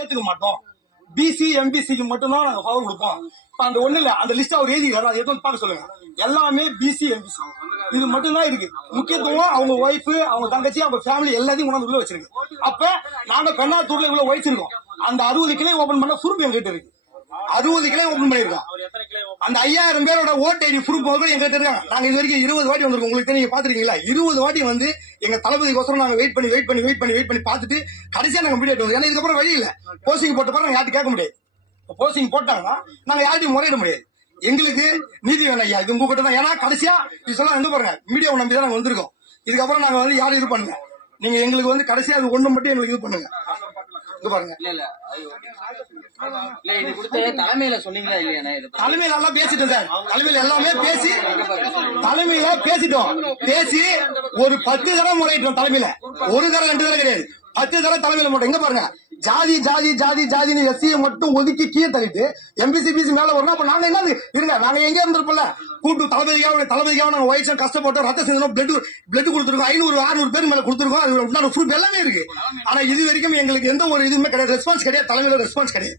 ஏத்துக்க மாட்டோம். பிசி எம்பிசிக்கு மட்டும்தான் நாங்க பவர் கொடுப்போம். இப்ப அந்த ஒண்ணு இல்ல அந்த லிஸ்ட் அவர் எழுதி அதை எடுத்து பார்க்க சொல்லுங்க. எல்லாமே பிசி எம்பிசி இது மட்டும்தான் இருக்கு. முக்கியத்துவம் அவங்க ஒய்ஃப் அவங்க தங்கச்சி அவங்க ஃபேமிலி எல்லாத்தையும் உணர்ந்து உள்ள வச்சிருக்கு. அப்ப நாங்க பெண்ணாத்தூர்ல இவ்வளவு வச்சிருக்கோம் அந்த அறுபது கிளை ஓபன் பண்ண ப்ரூஃப் எங்கிட்ட இருக்கு. அறுபது கிளை ஓபன் பண்ணிருக்கோம் அந்த ஐயாயிரம் பேரோட ஓட் ஐடி ப்ரூஃப் கூட எங்கிட்ட இருக்காங்க. நாங்க இது வரைக்கும் இருபது வாட்டி வந்திருக்கோம். உங்களுக்கு நீங்க பாத்துருக்கீங்களா இருபது வாட்டி வந்து எங்க தளபதிக்கோசரம் நாங்க வெயிட் பண்ணி வெயிட் பண்ணி வெயிட் பண்ணி வெயிட் பண்ணி பார்த்துட்டு கடைசியா நாங்க மீடியேட் வந்து ஏன்னா இதுக்கப்புறம் வழி இல்ல. போஸ்டிங் போட்ட பிறகு நாங்க யார்ட்டு கேட்க முடியாது. போஸ்டிங் போட்டாங்கன்னா நாங்க யார்ட்டையும் முறையிட முடியாது. எங்களுக்கு நீதி வேணும் ஐயா. இது உங்ககிட்ட தான். ஏன்னா கடைசியா இது சொல்ல வந்து பாருங்க. மீடியாவை நம்பி தான் நாங்க வந்திருக்கோம். இதுக்கப்புறம் நாங்க வந்து யாரும் இது பண்ணுங்க நீங்க எங்களுக்கு வந்து கடைசியா அது ஒண்ணு மட்டும் எங்களுக்கு இது பண்ணுங்க. இது பாருங்க. இல்ல இல்ல. அது இல்ல இது கொடுத்து தலைமையில சொன்னீங்களா எல்லாம் பேசிட்டோம் சார். தலைமையில எல்லாமே பேசி தலைமையில பேசிட்டோம். பேசி ஒரு பத்து தடவை முறையிட்டோம் தலைமையில. ஒரு தடவை ரெண்டு தடவை கிடையாது. பத்து தடவை தலைமையில மட்டும் எங்க பாருங்க. ஜாதி ஜாதி ஜாதி ஜாதின்னு எஸ்சியை மட்டும் ஒதுக்கி கீழே தள்ளிட்டு எம்பிசி பிசி மேல வரணும் அப்ப நாங்க என்ன இருங்க நாங்க எங்க இருந்திருப்போம்ல. கூட்டு தளபதிக்காக தளபதிக்காக நாங்க வயசு கஷ்டப்பட்டோம் ரத்த சிந்தனம் பிளட் பிளட் கொடுத்துருக்கோம். ஐநூறு அறுநூறு பேர் மேல கொடுத்துருக்கோம். அது உண்டான ப்ரூஃப் எல்லாமே இருக்கு. ஆனா இது வரைக்கும் எங்களுக்கு எந்த ஒரு இதுவுமே கிடையாது. ரெஸ்பான்ஸ் கிடையாது. தலைமையில ரெஸ்பான்ஸ் கிடையாது.